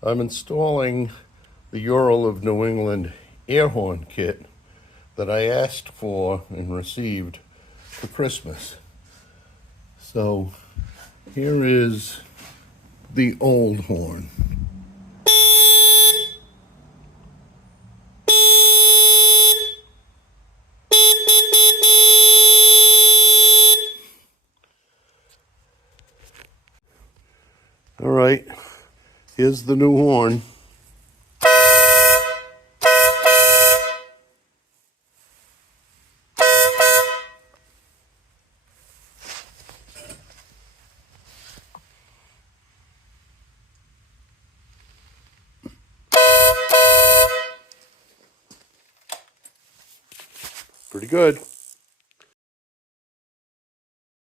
I'm installing the Ural of New England Air Horn kit that I asked for and received for Christmas. So here is the old horn. All right, here's the new horn. Pretty good.